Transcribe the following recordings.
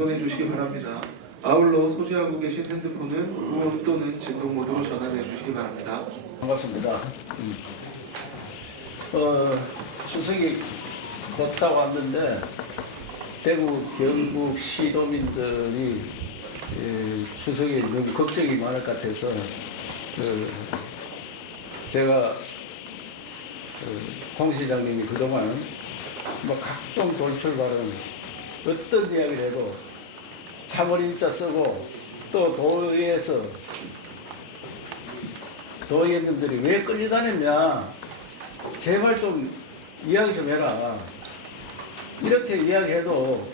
점검해 주시기 바랍니다. 아울러 소지하고 계신 핸드폰은 무음 또는 진동 모드로 전환해 주시기 바랍니다. 반갑습니다. 추석이 곧 다가왔는데 대구, 경북 시도민들이 추석에 너무 걱정이 많을 것 같아서 제가 홍 시장님이 그동안 뭐 각종 돌출 발언 어떤 이야기를 해도 참을인자 쓰고 또 도의에서 도의원님들이 왜 끌려다녔냐 제발 좀 이야기 좀 해라 이렇게 이야기해도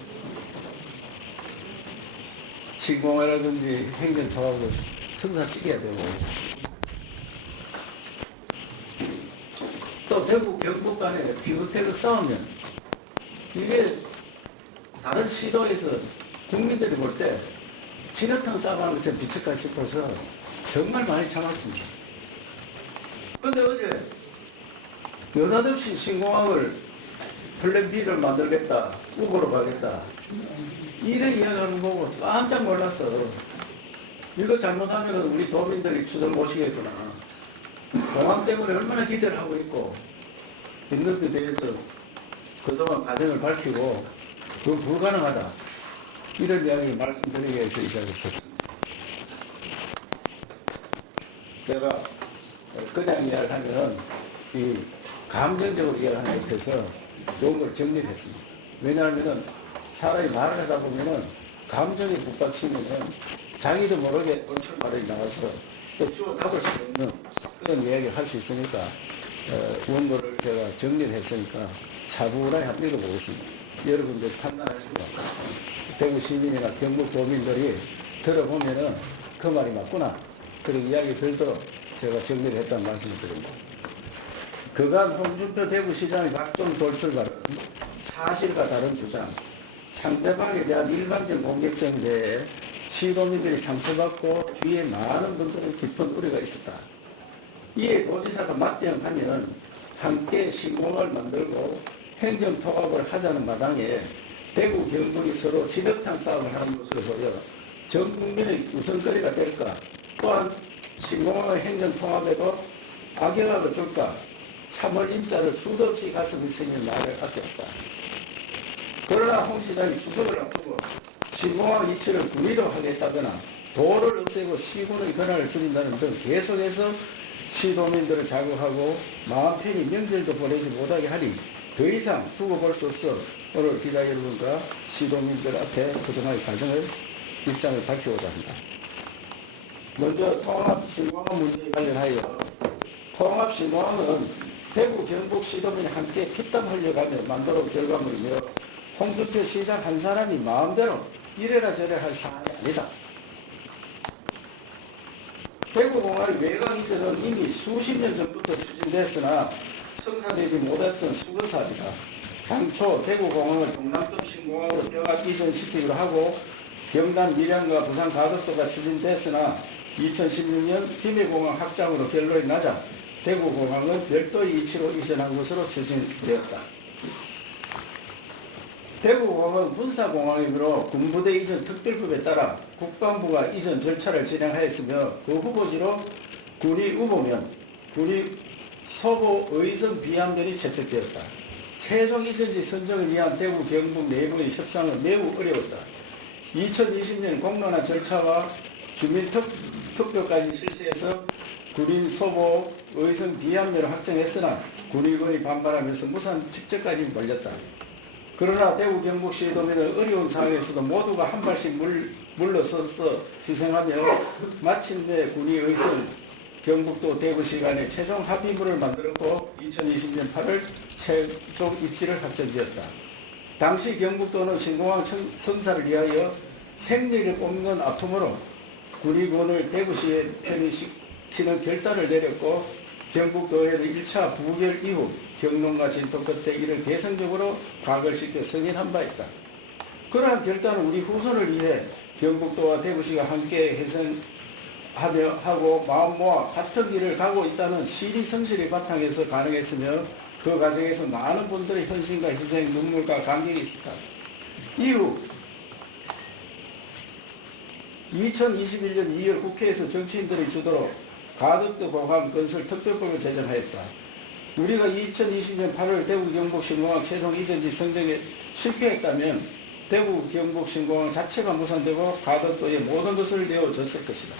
신공화라든지 행정통합을 성사시켜야 되고 또 대구 경북 간에 비극태극 싸우면 이게 다른 시도에서 국민들이 볼 때 진흙탕 싸가는 것처럼 비칠까 싶어서 정말 많이 참았습니다. 그런데 어제 느닷없이 신공항을 플랜 B를 만들겠다, 우보로 가겠다 이래 이야기하는 거 보고 깜짝 놀랐어. 이거 잘못하면 우리 도민들이 추석 못 쉬겠구나. 공항 때문에 얼마나 기대를 하고 있고 있는 데 대해서 그동안 과정을 밝히고 그건 불가능하다. 이런 이야기 말씀드리기 위해서 이 자리에 섰습니다. 제가 그냥 이야기하면 이 감정적으로 이야기하는 것 같아서 좋은 걸 정리했습니다. 왜냐하면 사람이 말을 하다 보면 감정이 북받치면 자기도 모르게 얼추 말이 나와서 또 주워 담을 수 없는 그런 이야기를 할 수 있으니까 원고를 제가 정리를 했으니까 차분하게 한번 읽어보겠습니다. 여러분들 판단하시고 대구 시민이나 경북 도민들이 들어보면은 그 말이 맞구나 그런 이야기 들도록 제가 정리를 했다는 말씀을 드립니다. 그간 홍준표 대구시장의 각종 돌출 발언, 사실과 다른 주장, 상대방에 대한 일방적 공격성 대해 시도민들이 상처받고 주위에 많은 분들의 깊은 우려가 있었다. 이에 도지사가 맞대응하면 함께 신공을 만들고 행정통합을 하자는 마당에 대구, 경북이 서로 진흙탕 싸움을 하는 것으로 보여 전 국민의 우선거리가 될까 또한 신공항의 행정통합에도 악영향을 줄까 참을 인자를 수도 없이 가슴이 생긴 말을 아꼈다. 그러나 홍 시장이 추석을 앞두고 신공항 이치를 군의로 하겠다거나 도를 없애고 시군의 권한을 줄인다는 등 계속해서 시도민들을 자극하고 마음 편히 명절도 보내지 못하게 하니 더 이상 두고 볼 수 없어 오늘 기자 여러분과 시도민들 앞에 그동안의 과정을 입장을 밝히고자 합니다. 먼저 통합신공항 문제에 관련하여 통합신공항은 대구, 경북 시도민이 함께 피땀 흘려가며 만들어온 결과물이며 홍준표 시장 한 사람이 마음대로 이래라 저래라 할 사안이 아니다. 대구공항의 외곽 이전은 이미 수십 년 전부터 추진됐으나 성사되지 못했던 수건사업이다. 당초 대구공항을 동남권 신공항으로 병합 이전시키기로 하고 경남 밀양과 부산 가덕도가 추진됐으나 2016년 김해공항 확장으로 결론이 나자 대구공항은 별도의 이치로 이전한 것으로 추진되었다. 대구공항은 군사공항이므로 군부대 이전 특별법에 따라 국방부가 이전 절차를 진행하였으며 그 후보지로 군이 우보면 군이 서부 의성 비안면이 채택되었다. 최종 이전지 선정을 위한 대구 경북 내부의 협상은 매우 어려웠다. 2020년 공론화 절차와 주민투표까지 실시해서 군인 서부 의성 비안면을 확정했으나 군의원이 반발하면서 무산 직전까지 몰렸다. 그러나 대구 경북 시도민은 어려운 상황에서도 모두가 한 발씩 물러서서 희생하며 마침내 군의 의성 경북도 대구시 간에 최종 합의문을 만들었고 2020년 8월 최종 입지를 확정지었다. 당시 경북도는 신공항 성사를 위하여 생리를 꼽는 아픔으로 군의군을 대구시에 편입시키는 결단을 내렸고 경북도에서 1차 부결 이후 경론과 진통 끝에 이를 대승적으로 가결시켜 승인한 바 있다. 그러한 결단은 우리 후손을 위해 경북도와 대구시가 함께 하고 마음 모아 같은 길을 가고 있다는 시리 성실의 바탕에서 가능했으며 그 과정에서 많은 분들의 헌신과 희생, 눈물과 감격이 있었다. 이후 2021년 2월 국회에서 정치인들이 주도로 가덕도 공항 건설 특별법을 제정하였다. 우리가 2020년 8월 대구 경북 신공항 최종 이전지 선정에 실패했다면 대구 경북 신공항 자체가 무산되고 가덕도의 모든 것을 내어줬을 것이다.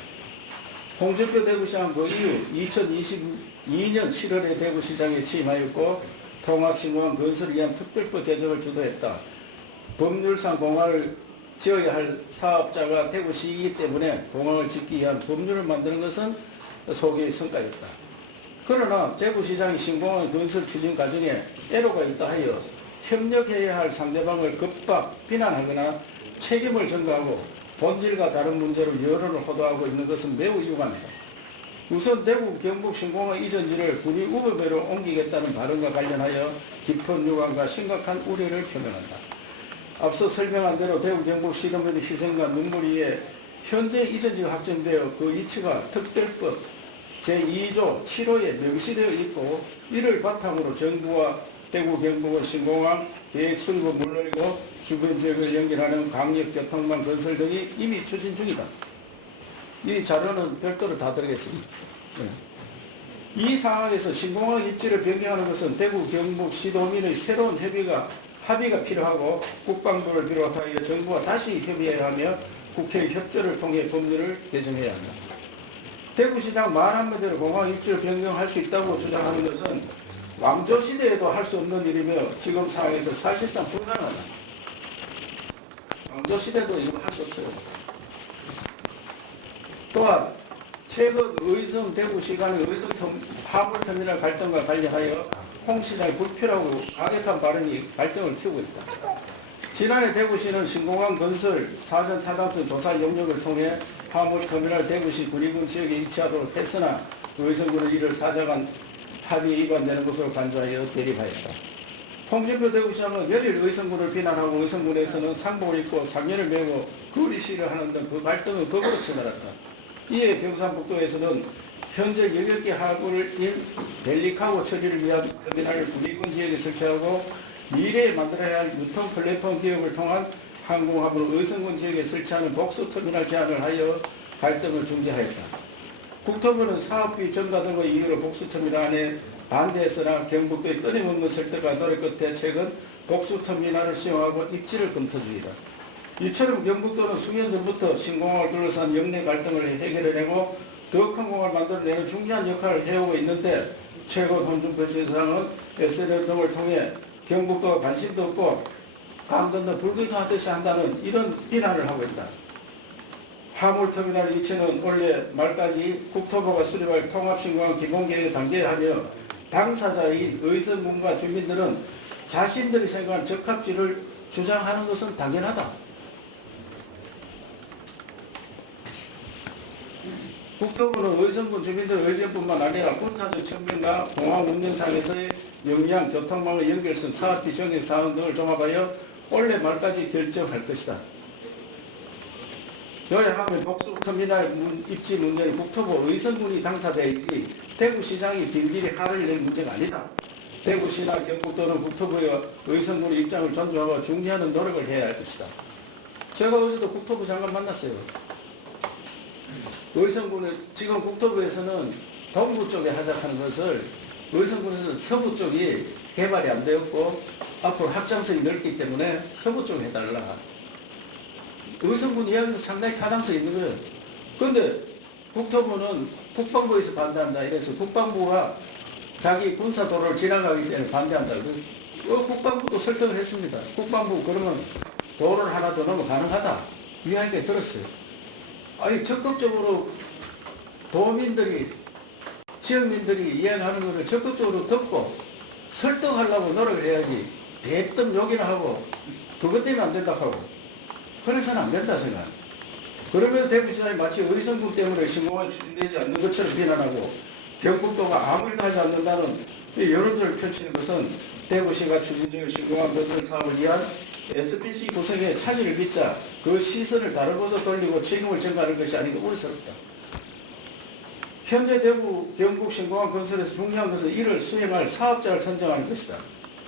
홍준표 대구시장 그 이후 2022년 7월에 대구시장에 취임하였고 통합신공항 건설을 위한 특별법 제정을 주도했다. 법률상 공항을 지어야 할 사업자가 대구시이기 때문에 공항을 짓기 위한 법률을 만드는 것은 소기의 성과였다. 그러나 대구시장이 신공항 건설 추진 과정에 애로가 있다 하여 협력해야 할 상대방을 급박 비난하거나 책임을 전가하고 본질과 다른 문제로 여론을 호도하고 있는 것은 매우 유감이다. 우선 대구 경북 신공항 이전지를 군이 우배배로 옮기겠다는 발언과 관련하여 깊은 유감과 심각한 우려를 표명한다. 앞서 설명한 대로 대구 경북 시민들의 희생과 눈물 위에 현재 이전지가 확정되어 그 이치가 특별법 제2조 7호에 명시되어 있고 이를 바탕으로 정부와 대구 경북의 신공항 계획 수립은 물론이고 주변 지역을 연결하는 강력교통망 건설 등이 이미 추진 중이다. 이 자료는 별도로 다 드리겠습니다. 이 상황에서 신공항 입지를 변경하는 것은 대구 경북 시도민의 새로운 합의가 필요하고 국방부를 비롯하여 정부와 다시 협의해야 하며 국회의 협조를 통해 법률을 개정해야 한다. 대구시장 말 한마디로 공항 입지를 변경할 수 있다고 주장하는 것은 왕조시대에도 할 수 없는 일이며 지금 상황에서 사실상 불가능하다. 왕조시대도 이거 할 수 없어요. 또한 최근 의성 대구시 간의 의성 화물터미널 갈등과 관련하여 홍 시장이 불필요하고 강력한 발언이 갈등을 키우고 있다. 지난해 대구시는 신공항 건설 사전 타당성 조사 용역을 통해 화물터미널 대구시 군위군 지역에 위치하도록 했으나 의성군은 이를 사정한 합의에 위반되는 것으로 간주하여 대립하였다. 홍준표 대구시장은 열일 의성군을 비난하고 의성군에서는 상복을 입고 상년을 메고 거리 시위를 하는 등 그 갈등을 거꾸로 쳐나갔다. 이에 경상북도에서는 현재 8개 하구인 벨리카고 처리를 위한 터미널을 군위군 지역에 설치하고 미래에 만들어야 할 유통 플랫폼 기업을 통한 항공화물을 의성군 지역에 설치하는 복수터미널 제안을 하여 갈등을 중재하였다. 국토부는 사업비 증가 등의 이유로 복수터미널에 반대했으나 경북도의 끊임없는 설득과 노력 끝에 최근 복수터미널을 수용하고 입지를 검토 중이다. 이처럼 경북도는 수년 전부터 신공항을 둘러싼 역내 갈등을 해결해내고 더 큰 공항을 만들어내는 중요한 역할을 해오고 있는데 최근 홍준표 지사장은 SNS 등을 통해 경북도가 관심도 없고 감 건너 불균형하듯이 한다는 이런 비난을 하고 있다. 화물터미널 이체는 올해 말까지 국토부가 수립할 통합신공항 기본계획에 담겨하며 당사자인 의성군과 주민들은 자신들이 생각하는 적합지를 주장하는 것은 당연하다. 국토부는 의성군 주민들의 의견뿐만 아니라 군사적 측면과 공항 운영상에서의 영향, 교통망의 연결성, 사업비 정액 사항 등을 종합하여 올해 말까지 결정할 것이다. 요약하면 복수터미널 입지 문제는 국토부 의성군이 당사자이지 대구시장이 빈길이 화를 낸 문제가 아니다. 대구시나 경북도는 국토부의 의성군의 입장을 존중하고 중재하는 노력을 해야 할 것이다. 제가 어제도 국토부 장관 만났어요. 의성군은 지금 국토부에서는 동부 쪽에 하자하는 것을 의성군에서는 서부 쪽이 개발이 안 되었고 앞으로 확장성이 넓기 때문에 서부 쪽에 해달라. 의성군 이야기도 상당히 타당성이 있는 거예요. 그런데 국토부는 국방부에서 반대한다. 이래서 국방부가 자기 군사도로를 지나가기 때문에 반대한다. 국방부도 설득을 했습니다. 국방부 그러면 도로를 하나 더 넣으면 가능하다. 이야기가 들었어요. 아니 적극적으로 도민들이 지역민들이 이야기하는 것을 적극적으로 듣고 설득하려고 노력을 해야지 대뜸 욕이나 하고 그것 때문에 안 된다 하고 그래서는 안 된다 생각. 그러면 대구시장이 마치 의성군 때문에 신공항이 추진되지 않는 것처럼 비난하고 경북도가 아무 일도 하지 않는다는 여론조를 펼치는 것은 대구시가 추진 중인 신공항 건설 사업을 위한 SPC 구성에 차질을 빚자 그 시선을 다른 곳으로 돌리고 책임을 전가하는 것이 아닌가 우려스럽다. 현재 대구 경북 신공항 건설에서 중요한 것은 이를 수행할 사업자를 선정하는 것이다.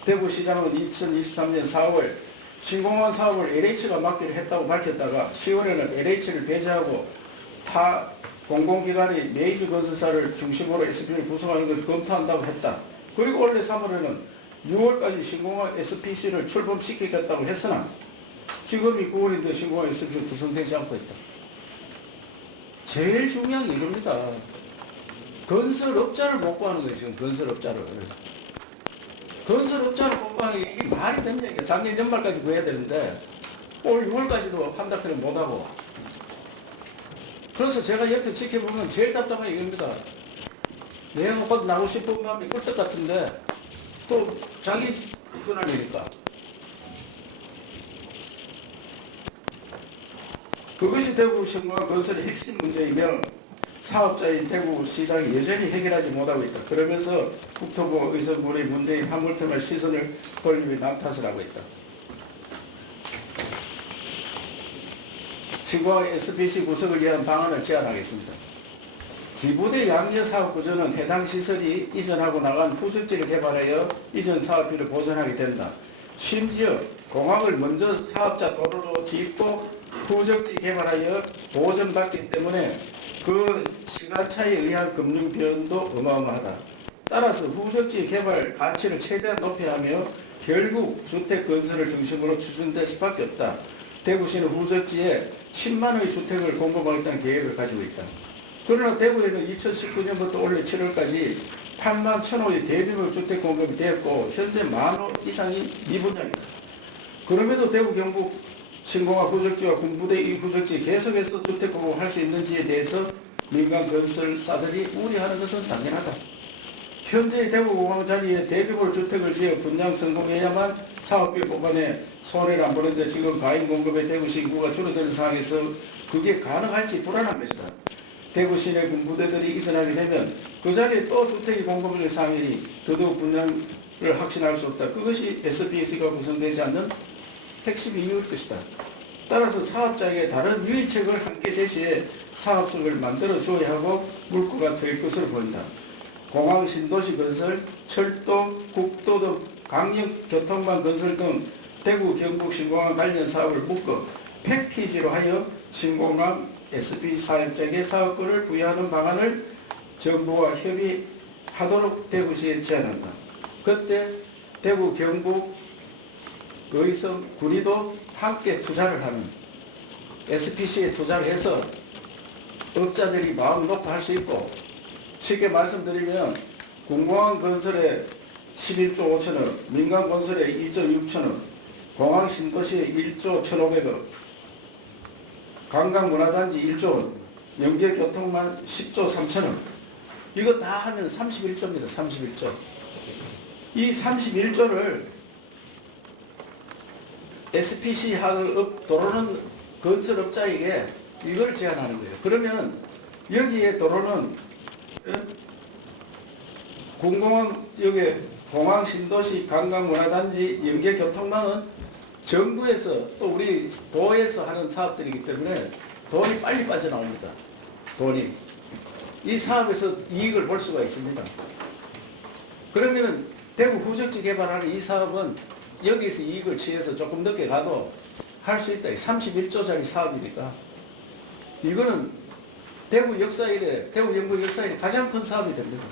대구시장은 2023년 4월 신공항 사업을 LH가 맡기로 했다고 밝혔다가 10월에는 LH를 배제하고 타 공공기관의 메이저 건설사를 중심으로 SP를 구성하는 것을 검토한다고 했다. 그리고 원래 3월에는 6월까지 신공항 SPC를 출범시키겠다고 했으나 지금이 9월인데 신공항 SPC 구성되지 않고 있다. 제일 중요한 게 이겁니다. 건설업자를 못 구하는 거예요. 지금 건설업자를. 건설업자를 못 구하는 게 이게 말이 되는 얘기야. 작년 연말까지 구해야 되는데 올 6월까지도 한다크를 못하고. 그래서 제가 옆에 지켜보면 제일 답답한 게 이겁니다. 내가 곧 나고 싶은 마음이 꿀떡 같은데 또 자기 편하니까. 그것이 대구 신공항 건설의 핵심 문제이며 사업자인 대구시장이 여전히 해결하지 못하고 있다. 그러면서 국토부 의성군의 문재인 화물터미널 시선을 돌리며 남탓을 하고 있다. 신공항 SPC 구성을 위한 방안을 제안하겠습니다. 기부대 양재 사업 구조는 해당 시설이 이전하고 나간 후적지를 개발하여 이전 사업비를 보전하게 된다. 심지어 공항을 먼저 사업자 도로로 짓고 후적지 개발하여 보전받기 때문에 그 시간차에 의한 금융 비용도 어마어마하다. 따라서 후적지 개발 가치를 최대한 높여야 하며 결국 주택 건설을 중심으로 추진될 수밖에 없다. 대구시는 후적지에 10만의 주택을 공급하겠다는 계획을 가지고 있다. 그러나 대구에는 2019년부터 올해 7월까지 8만 1,000호의 대규모 주택 공급이 되었고 현재 10,000호 이상이 미분양이다. 그럼에도 대구 경북 신공항 후적지와 군부대 이 후적지에 계속해서 주택 공급할 수 있는지에 대해서 민간 건설사들이 우려하는 것은 당연하다. 현재 대구공항 자리에 대규모 주택을 지어 분양 성공해야만 사업비 보관에 손해를 안 보는데 지금 가인 공급에 대구시 인구가 줄어드는 상황에서 그게 가능할지 불안한 것이다. 대구시내 군부대들이 이전하게 되면 그 자리에 또 주택이 공급될 상황이니 더더욱 분양을 확신할 수 없다. 그것이 SPC가 구성되지 않는 핵심 이유일 것이다. 따라서 사업자에게 다른 유인책을 함께 제시해 사업성을 만들어 줘야 하고 물꼬가 트일 것으로 보인다. 공항 신도시 건설, 철도, 국도 등 강력교통망 건설 등 대구 경북 신공항 관련 사업을 묶어 패키지로 하여 신공항 SPC 사업자에게 사업권을 부여하는 방안을 정부와 협의하도록 대구시에 제안한다. 그때 대구 경북 의성 군의도 함께 투자를 하는 SPC에 투자를 해서 업자들이 마음 놓고 할 수 있고 쉽게 말씀드리면 공공항 건설에 11조 5천억, 민간 건설에 2조 6천억, 공항 신도시에 1조 1,500억, 관광문화단지 1조 원, 연계교통만 10조 3천억. 이거 다 하면 31조입니다. 31조. 이 31조를 SPC 하을 도로는 건설업자에게 이걸 제안하는 거예요. 그러면 여기에 도로는 공공항 여기 공항 신도시 관광문화단지 연계교통망은 정부에서 또 우리 도에서 하는 사업들이기 때문에 돈이 빨리 빠져나옵니다. 돈이 이 사업에서 이익을 볼 수가 있습니다. 그러면은 대구 후적지 개발하는 이 사업은 여기서 이익을 취해서 조금 늦게 가도 할 수 있다. 31조짜리 사업이니까 이거는 대구 역사일에 대구 영북 역사일에 가장 큰 사업이 됩니다.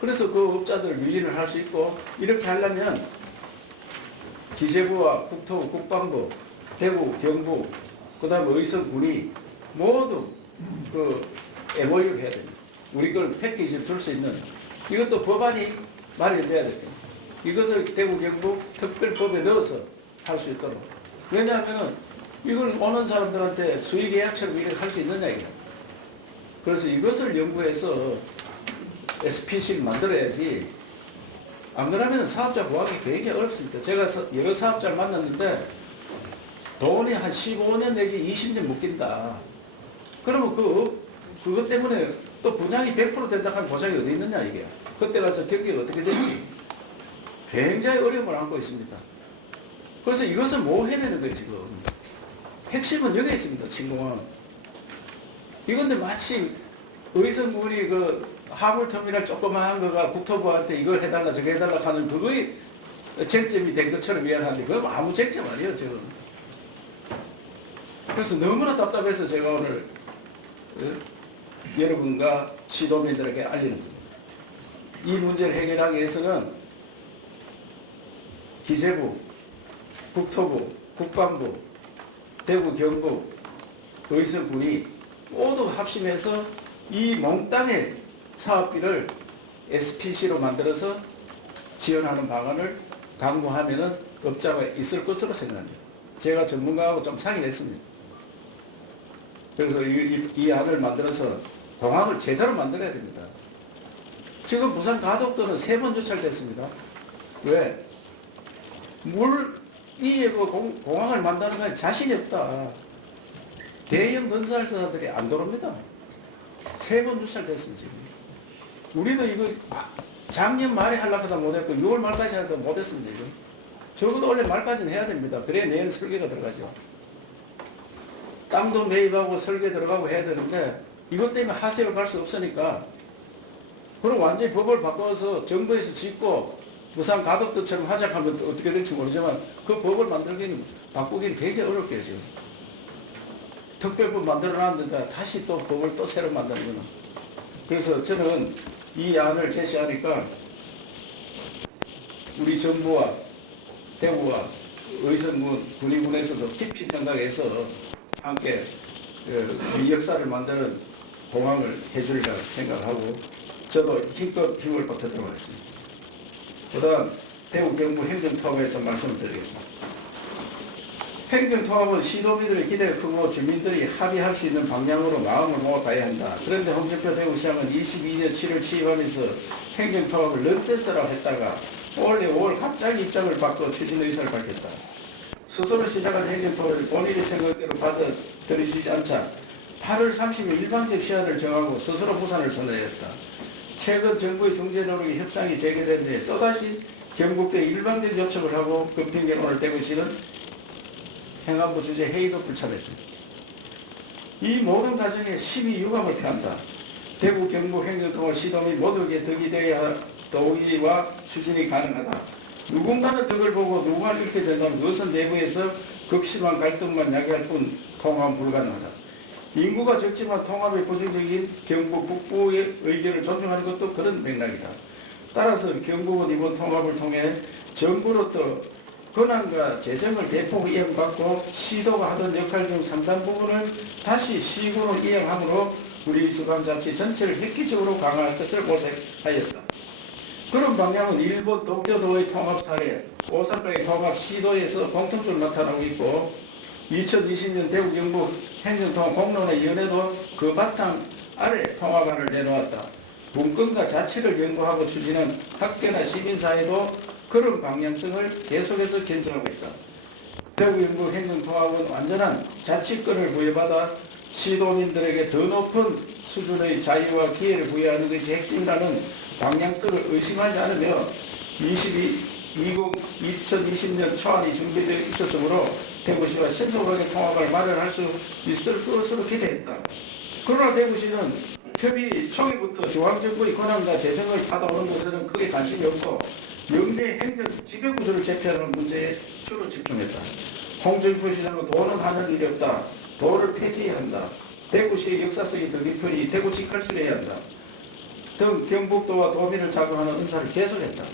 그래서 그 업자들 유인을 할 수 있고 이렇게 하려면 기재부와 국토부, 국방부, 대구, 경북, 그다음에 의성군이 모두 그 MOU를 해야 됩니다. 우리 걸 패키지를 줄 수 있는 이것도 법안이 마련돼야 됩니다. 이것을 대구, 경북 특별법에 넣어서 할 수 있도록. 왜냐하면은 이걸 오는 사람들한테 수의계약처럼 이렇게 할 수 있느냐 이게. 그래서 이것을 연구해서 SPC를 만들어야지. 안 그러면 사업자 구하기 굉장히 어렵습니다. 제가 여러 사업자를 만났는데 돈이 한 15년 내지 20년 묶인다. 그러면 그것 때문에 또 분양이 100% 된다 하면 보장이 어디 있느냐 이게. 그때 가서 경기가 어떻게 될지 굉장히 어려움을 안고 있습니다. 그래서 이것을 못 해내는 거예요 지금. 핵심은 여기 있습니다. 신공항. 이건데 마치 의성군이 그 화물터미널 조그마한 거가 국토부한테 이걸 해달라 저거 해달라 하는 그거의 쟁점이 된 것처럼 이야기하는데 그건 아무 쟁점 아니에요 지금. 그래서 너무나 답답해서 제가 오늘 여러분과 시도민들에게 알리는 겁니다. 이 문제를 해결하기 위해서는 기재부, 국토부, 국방부, 대구, 경북, 의성군이 모두 합심해서 이 몽땅의 사업비를 SPC로 만들어서 지원하는 방안을 강구하면은 업자가 있을 것으로 생각합니다. 제가 전문가하고 좀 상의를 했습니다. 그래서 이 안을 만들어서 공항을 제대로 만들어야 됩니다. 지금 부산 가덕도는 3번 유찰됐습니다. 왜? 물 위에 그 공항을 만드는 건 자신이 없다. 대형 건설사들이 안 들어옵니다. 3번 유찰됐습니다. 지금. 우리도 이거 작년 말에 하려고 하다 못했고 6월 말까지 하려고 못했습니다. 지금. 적어도 원래 말까지는 해야 됩니다. 그래야 내일 설계가 들어가죠. 땅도 매입하고 설계 들어가고 해야 되는데 이것 때문에 하세를 갈 수 없으니까 그럼 완전히 법을 바꿔서 정부에서 짓고 부산 가덕도처럼 하자하면 어떻게 될지 모르지만 그 법을 만들기는 바꾸기는 굉장히 어렵겠죠. 특별법 만들어놨는데 다시 또 법을 또 새로 만드는 거는. 그래서 저는 이 안을 제시하니까 우리 정부와 대구와 의성군, 군위군에서도 깊이 생각해서 함께 이 역사를 만드는 공항을 해주리라 생각하고 저도 힘껏 힘을 보태도록 하겠습니다. 그다음 대구 경북 행정통합에 좀 말씀을 드리겠습니다. 행정통합은 시도민들의 기대가 크고 주민들이 합의할 수 있는 방향으로 마음을 모아 가야 한다. 그런데 홍준표 대구시장은 22년 7월 취임하면서 행정통합을 넌센스라고 했다가 올해 5월 갑자기 입장을 바꿔 추진 의사를 밝혔다. 스스로 시작한 행정통합을 본인의 생각대로 받아들이지 않자 8월 30일 일방적 시한을 정하고 스스로 무산을 선언했다. 최근 정부의 중재 노력이 협상이 재개된 뒤에 또다시 경북대 일방적 요청을 하고 그 핑계로 오늘 대구시는 행안부 주재 회의도 불참했습니다. 이 모든 과정에 심히 유감을 표한다. 대구 경북 행정통합 시도민 모두에게 덕이 되어야 도의와 추진이 가능하다. 누군가는 덕을 보고 누군가 잃게 된다면 그것은 내부에서 극심한 갈등만 야기할 뿐 통합은 불가능하다. 인구가 적지만 통합에 부정적인 경북 북부의 의견을 존중하는 것도 그런 맥락이다. 따라서 경북은 이번 통합을 통해 정부로부터 권한과 재정을 대폭 이행받고 시도가 하던 역할 중 상당 부분을 다시 시군으로 이행함으로 우리 지방자치 전체를 획기적으로 강화할 것을 모색하였다. 그런 방향은 일본 도쿄도의 통합 사례, 오사카의 통합 시도에서 공통적으로 나타나고 있고 2020년 대구 경북 행정통합 공론회의원회도 그 바탕 아래 통합안을 내놓았다. 문건과 자치를 연구하고 추진한 학계나 시민사회도 그런 방향성을 계속해서 견증하고 있다. 대구 경북 행정통합은 완전한 자치권을 부여받아 시도민들에게 더 높은 수준의 자유와 기회를 부여하는 것이 핵심이라는 방향성을 의심하지 않으며 2020년 초안이 준비되어 있었으므로 대구시와 신속하게 통합을 마련할 수 있을 것으로 기대했다. 그러나 대구시는 협의 초기부터 중앙정부의 권한과 재정을 받아오는 것에는 크게 관심이 없고 명례 행정 지배구조를 제패하는 문제에 주로 집중했다. 홍준표 시장은 도는 하는 일이 없다. 도를 폐지해야 한다. 대구시의 역사성이 더 깊으니 대구시 칼질해야 한다. 등 경북도와 도민을 자극하는 은사를 계속했다.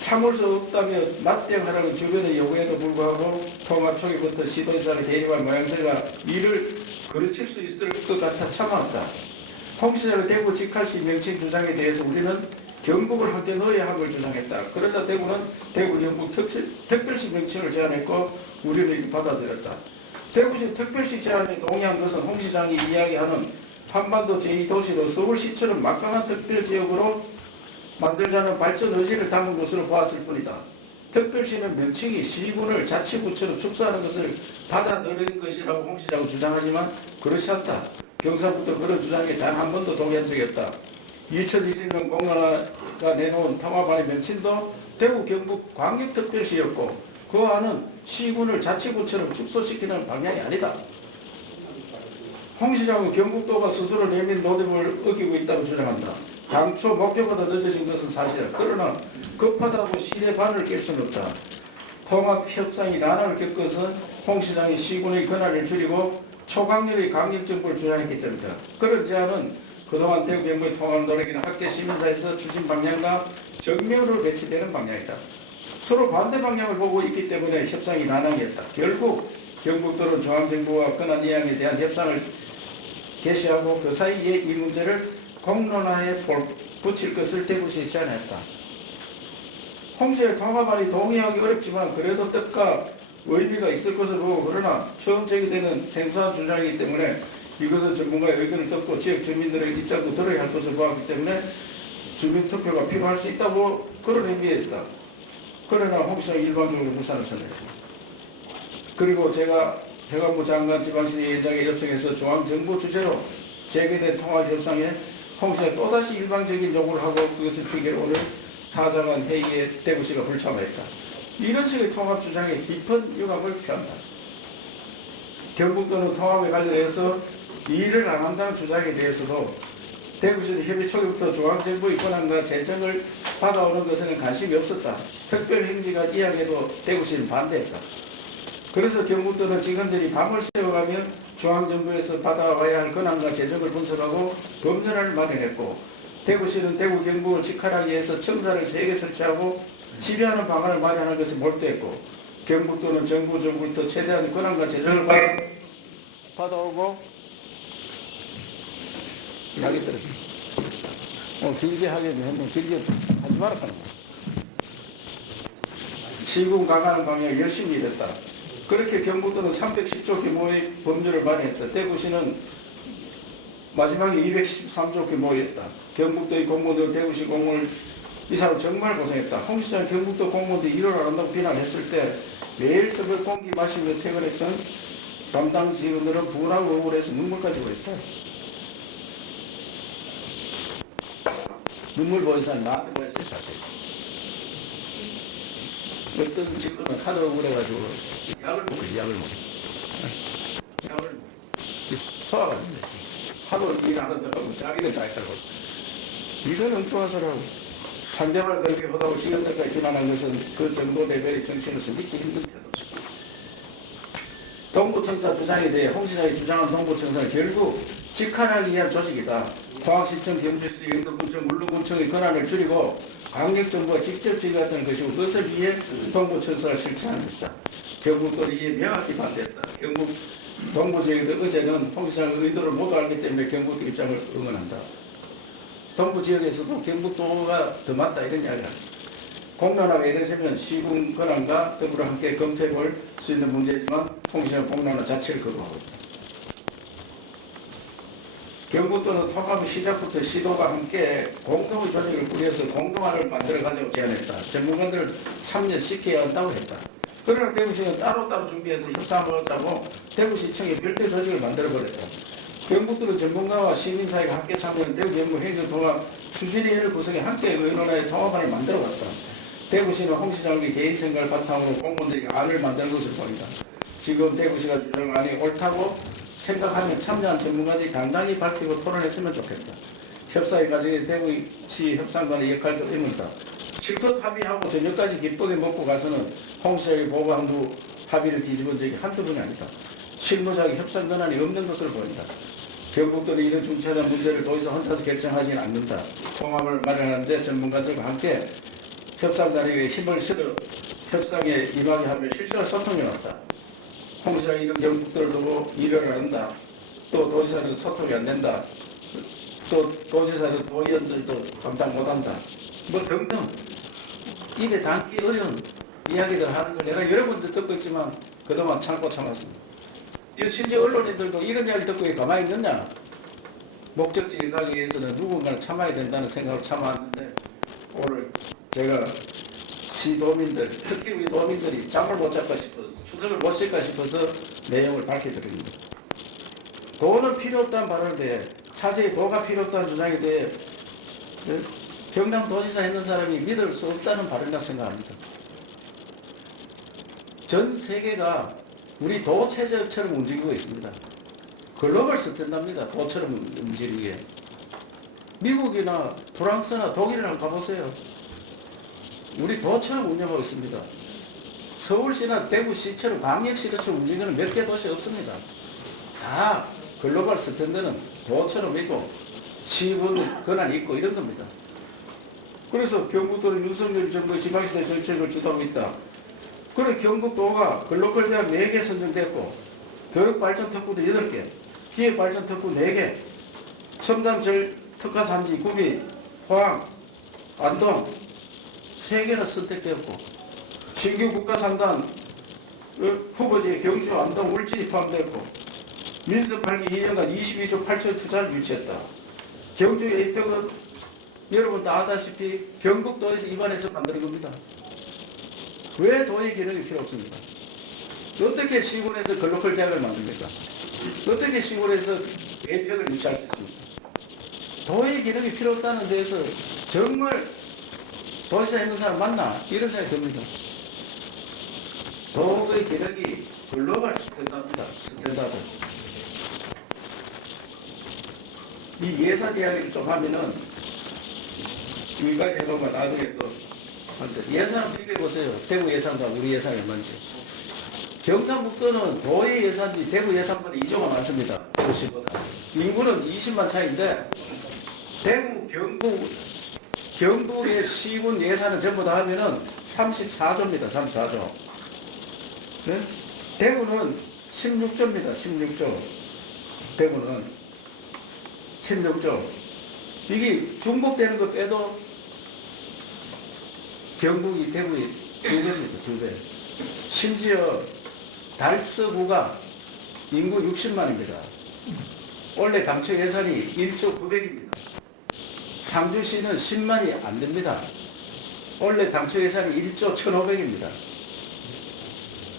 참을 수 없다며 맞대응하라는 주변의 요구에도 불구하고 통합 초기부터 시도의사를 대립한 모양새가 이를 그르칠 수 있을 것 같아 참아왔다. 홍 시장의 대구 직할시 명칭 주장에 대해서 우리는 경북을 한때 넣어야 함을 주장했다. 그러자 대구는 대구 경북 특별시 명칭을 제안했고 우리는 이를 받아들였다. 대구시 특별시 제안에 동의한 것은 홍 시장이 이야기하는 한반도 제2도시로 서울시처럼 막강한 특별지역으로 만들자는 발전 의지를 담은 것으로 보았을 뿐이다. 특별시는 명칭이 시군을 자치구처럼 축소하는 것을 받아들인 것이라고 홍 시장은 주장하지만 그렇지 않다. 경상부터 그런 주장에 단 한 번도 동의한 적이 없다. 2020년 공론화가 내놓은 통합안의 명칭도 대구 경북 광역특별시였고 그 안은 시군을 자치구처럼 축소시키는 방향이 아니다. 홍 시장은 경북도가 스스로 내민 노동을 어기고 있다고 주장한다. 당초 목표보다 늦어진 것은 사실이다. 그러나 급하다고 시대 반을 깰 수는 없다. 통합협상이 난항을 겪어서 홍 시장이 시군의 권한을 줄이고 초강력의 강력정부를 주장했기 때문이다. 그런 제안은 그동안 대구 경북의 통합 노력이나 학계 시민사에서 추진 방향과 정면으로 배치되는 방향이다. 서로 반대 방향을 보고 있기 때문에 협상이 난항이었다. 결국 경북도는 중앙정부와 권한 이양에 대한 협상을 개시하고 그 사이에 이 문제를 공론화에 붙일 것을 대구시에 제안했다. 홍시의 통합안이 동의하기 어렵지만 그래도 뜻과 의미가 있을 것으로 보고 그러나 처음 제기되는 생소한 주장이기 때문에 이것은 전문가의 의견을 듣고 지역 주민들의 입장도 들어야 할 것으로 보았기 때문에 주민투표가 필요할 수 있다고 그런 의미에서다. 그러나 홍시는 일방적으로 무산을 선택했다. 그리고 제가 해관부 장관 지방시의회장에 요청해서 중앙정부 주재로 재개된 통합협상에 홍시가 또다시 일방적인 요구를 하고 그것을 핑계로 오늘 사장관 회의에 대구시가 불참했다. 이런 식의 통합 주장에 깊은 유감을 표한다. 경북도는 통합에 관련해서 일을 안 한다는 주장에 대해서도 대구시는 협의 초기부터 중앙정부의 권한과 재정을 받아오는 것에는 관심이 없었다. 특별 행지가 이야기에도 대구시는 반대했다. 그래서 경북도는 직원들이 밤을 새워가며 중앙정부에서 받아와야 할 권한과 재정을 분석하고 법률안을 마련했고 대구시는 대구 경북을 직할하기 위해서 청사를 3개 설치하고 지배하는 방안을 마련하는 것에 몰두했고 경북도는 정부로부터 최대한 권한과 재정을 받아오고 이야기 들었습니다. 길게 하려면 길게 하지 말았다. 시군 강화하는 방향을 열심히 일했다. 그렇게 경북도는 310조 규모의 법률을 마련했다. 대구시는 마지막에 213조 규모였다. 경북도의 공무원들 대구시 공무원을 이 사람 정말 고생했다. 홍 시장 경북도 공무원들이 일을 안 한다고 비난했을 때 매일 새벽 공기 마시며 퇴근했던 담당 직원들은 분하고 억울해서 눈물까지 보였다. 눈물 보인 사람 나한테 보였어요. 어떤 직원은 하도 억울해가지고 약을 먹어. 소화가 안 돼. 하도 일 안 한다고 자기는 다 했다고. 이건 엉뚱한 소리라고. 상대방을 그렇게 하다고 직원들까지 비난한 것은 그 정도 레벨의 정치로서 믿기 힘든 태도. 동부청사 주장에 대해 홍 시장이 주장한 동부청사는 결국 직할하기 위한 조직이다. 포항시청, 경주시, 영도군청, 울릉군청의 권한을 줄이고 강력정부가 직접 지휘하는 것이고 그것을 위해 동부청사를 실시하는 것이다. 경북도는 이에 명확히 반대했다. 경북 동부지역에도 어제는 홍 시장의 의도를 모두 알기 때문에 경북도 입장을 응원한다. 동부지역에서도 경북도가 더 맞다 이런 이야기를 합니다. 공론화가 이루어지면 시군 권한과 더불어 함께 검토해 볼 수 있는 문제지만 홍 시장은 공론화 자체를 거부하고 있다. 경북도는 통합의 시작부터 시도가 함께 공동의 조직을 꾸려서 공동화를 만들어가려고 제안했다. 전문가들을 참여시켜야 한다고 했다. 그러나 대구시는 따로따로 준비해서 협상을 하자고 대구시청에 별도 조직을 만들어버렸다. 경북도는 전문가와 시민사회가 함께 참여한 대구 경북 행정통합 추진위원회를 구성해 함께 의논하여 통합안을 만들어갔다. 대구시는 홍 시장의 개인 생각을 바탕으로 공무원들이 안을 만드는 것을 보인다. 지금 대구시가 주장안이 옳다고 생각하면 참여한 전문가들이 당당히 밝히고 토론했으면 좋겠다. 협상의 과정에 대구시 협상관의 역할도 의문이다. 실컷 합의하고 저녁까지 기쁘게 먹고 가서는 홍 시장이 보고한 후 합의를 뒤집은 적이 한두 번이 아니다. 실무자의 협상 권한이 없는 것으로 보인다. 경북도는 이런 중차대한 문제를 더 이상 혼자서 결정하지는 않는다. 통합을 마련하는데 전문가들과 함께 협상단에게 힘을 실어 협상에 임하게 하며 실제로 소통해왔다. 홍 시장이 이런 경북도를 두고 일을 한다. 또 도지사는 소통이 안 된다. 또 도지사는 도의원들도 감당 못한다. 뭐 등등 입에 담기 어려운 이야기들 하는 걸 내가 여러 번 듣고 있지만 그동안 참고 참았습니다. 실제 언론인들도 이런 이야기 듣고 가만히 있느냐? 목적지에 가기 위해서는 누군가를 참아야 된다는 생각으로 참았는데 오늘 제가 시도민들, 특히 우리 도민들이 잠을 못 잡까 싶어서 추석을 못 쉴까 싶어서 내용을 밝혀드립니다. 도는 필요 없다는 발언에 대해 차제에 도가 필요 없다는 주장에 대해 경남도지사 했는 사람이 믿을 수 없다는 발언이라고 생각합니다. 전 세계가 우리 도 체제처럼 움직이고 있습니다. 글로벌 스탠다드입니다. 도처럼 움직이는 게. 미국이나 프랑스나 독일이나 가보세요. 우리 도처럼 운영하고 있습니다. 서울시나 대구시처럼 광역시처럼 움직이는 몇 개 도시 없습니다. 다 글로벌 스탠드는 도처럼 있고 시군 권한이 있고 이런 겁니다. 그래서 경북도는 윤석열 정부의 지방시대 정책을 주도하고 있다. 그래 경북도가 글로벌 대학 4개 선정됐고 교육발전 특구도 8개, 기획발전 특구 4개, 첨단 특화산지 구미, 포항, 안동 3개나 선택되었고 신규 국가상단 후보지에 경주, 안동, 울진이 포함되었고 민선 8기 2년간 22조 8천 투자를 유치했다. 경주 A평은 여러분 다 아다시피 경북도에서 입안해서 만드는 겁니다. 왜 도의 기능이 필요 없습니까? 어떻게 시군에서 글로벌 대학을 만듭니까? 어떻게 시군에서 A평을 유치할 수 있습니까? 도의 기능이 필요 없다는 데에서 정말 도시사 있는 사람 맞나? 이런 생각이 듭니다. 도의 기능이 글로벌 스탠다드입니다. 스탠다드. 이 예산 이야기를 좀 하면은 여기까지 해보면 나중에 또 예산을 비교해보세요. 대구 예산과 우리 예산이 얼마인지. 경상북도는 도의 예산이 대구 예산보다 2조가 많습니다. 도시보다. 인구는 20만 차이인데 대구, 경북의 시군 예산은 전부 다 하면은 34조입니다. 34조. 네? 대구는 16조입니다. 16조. 대구는 16조. 이게 중복되는 거 빼도 경북이 대구의 2배입니다. 2배. 심지어 달서구가 인구 60만입니다. 원래 당초 예산이 1조 900입니다. 상주시는 10만이 안 됩니다. 원래 당초 예산이 1조 1,500입니다.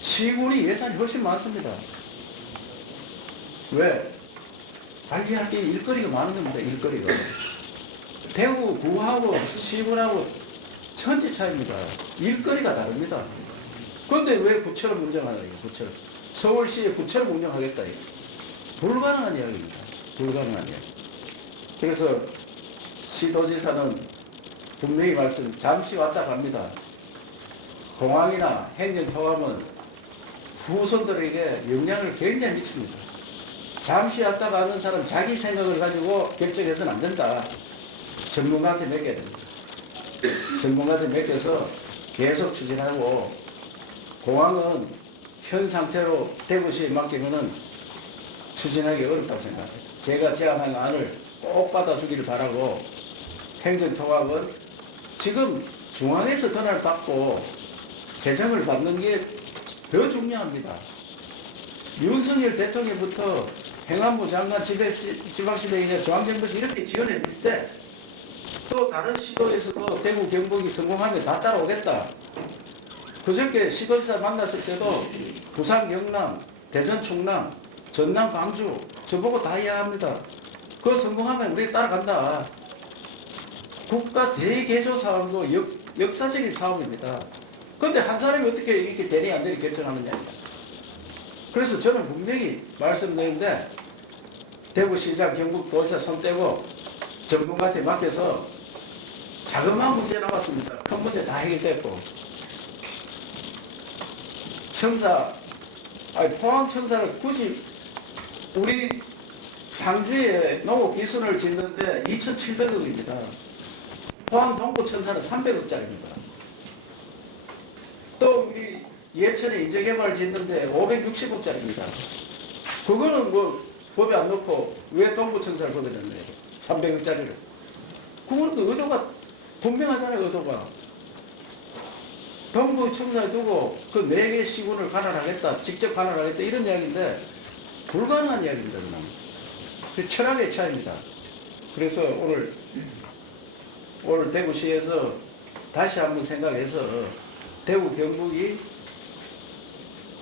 시군이 예산이 훨씬 많습니다. 왜? 관리할 게 일거리가 많은 겁니다. 일거리가. 대구구하고 시군하고 천지 차이입니다. 일거리가 다릅니다. 그런데 왜 구처럼 운영하냐, 구처럼. 서울시에 구처럼 운영하겠다. 불가능한 이야기입니다. 불가능한 이야기. 그래서 시도지사는 분명히 잠시 왔다 갑니다. 공항이나 행정통합은 후손들에게 영향을 굉장히 미칩니다. 잠시 왔다 가는 사람 자기 생각을 가지고 결정해서는 안 된다. 전문가한테 맡겨야 됩니다. 전문가한테 맡겨서 계속 추진하고 공항은 현 상태로 대구시에 맡기면은 추진하기 어렵다고 생각합니다. 제가 제안한 안을 꼭 받아주기를 바라고 행정통합은 지금 중앙에서 권한을 받고 재정을 받는 게 더 중요합니다. 윤석열 대통령부터 행안부 장관 지방시대이나 중앙정부에서 이렇게 지원해 줄 때 또 다른 시도에서도 대구 경북이 성공하면 다 따라오겠다. 그저께 시도지사 만났을 때도 부산 경남, 대전 충남, 전남 광주 저보고 다 이야기합니다. 그거 성공하면 우리 따라간다. 국가 대개조 사업도 역사적인 사업입니다. 그런데 한 사람이 어떻게 이렇게 되니 안 되니 결정하느냐. 그래서 저는 분명히 말씀드리는데 대구시장 경북도지사 손 떼고 전문가한테 맡겨서 자그마한 문제 남았습니다. 큰 문제 다 해결됐고 포항 청사를 굳이 우리 상주에 농업기술을 짓는데 2,700억입니다. 포항 동부 천사는 300억짜리입니다. 또 우리 예천에 인재개발 짓는데 560억짜리입니다. 그거는 뭐 법에 안 넣고 왜 동부 천사를 법에 넣나요? 300억짜리를. 그건 의도가 분명하잖아요. 의도가. 동부 청사에 두고 그 4개 시군을 관할하겠다, 직접 관할하겠다 이런 이야기인데 불가능한 이야기입니다. 그냥. 철학의 차이입니다. 그래서 오늘 대구시에서 다시 한번 생각해서 대구 경북이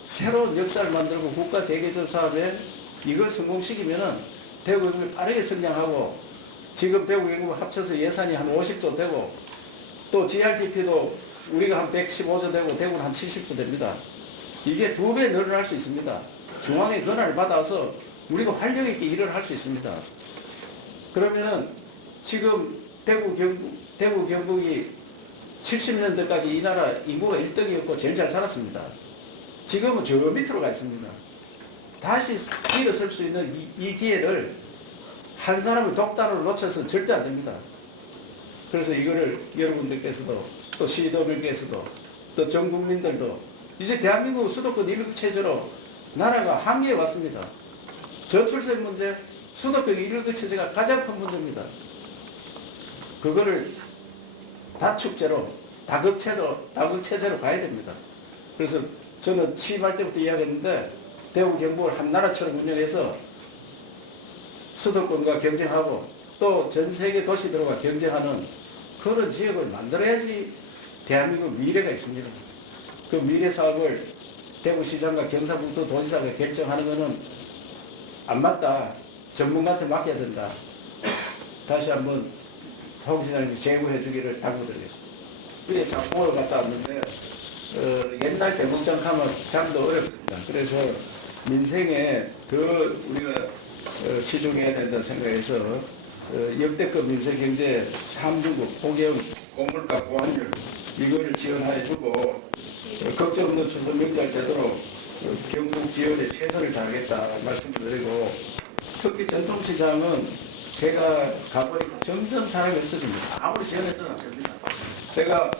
새로운 역사를 만들고 국가 대개조 사업에 이걸 성공시키면은 대구 경북이 빠르게 성장하고 지금 대구 경북 합쳐서 예산이 한 50조 되고 또 GRDP도 우리가 한 115조 되고 대구는 한 70조 됩니다. 이게 2배 늘어날 수 있습니다. 중앙의 권한을 받아서 우리가 활력 있게 일을 할 수 있습니다. 그러면은 지금 대구 경북이 70년대까지 이 나라 인구가 1등이었고 제일 잘 살았습니다. 지금은 저 밑으로 가 있습니다. 다시 일어설 수 있는 이 기회를 한 사람을 독단으로 놓쳐서는 절대 안 됩니다. 그래서 이거를 여러분들께서도 또 시도민께서도 또 전 국민들도 이제 대한민국 수도권 일극체제로 나라가 한계에 왔습니다. 저출생 문제, 수도권 일극체제가 가장 큰 문제입니다. 그거를 다축제로, 다극체제로 가야 됩니다. 그래서 저는 취임할 때부터 이야기했는데 대구 경북을 한 나라처럼 운영해서 수도권과 경쟁하고 또 전 세계 도시들과 경쟁하는 그런 지역을 만들어야지 대한민국 미래가 있습니다. 그 미래 사업을 대구시장과 경상북도 도지사가 결정하는 것은 안 맞다. 전문가한테 맡겨야 된다. 다시 한번 홍 시장님이 제고해 주기를 당부드리겠습니다. 그게 작품을 갔다 왔는데 옛날 대목장 가면 잠도 어렵습니다. 그래서 민생에 더 우리가 치중해야 된다 생각해서 역대급 민생 경제 3중국 폭염, 고물가, 고환율 이거를 지원해주고 걱정 없는 추석 명절 되도록 경북 지원에 최선을 다하겠다 말씀드리고 특히 전통시장은 제가 가보니까 점점 사람이 없어집니다. 아무리 지원해서는 안 됩니다. 제가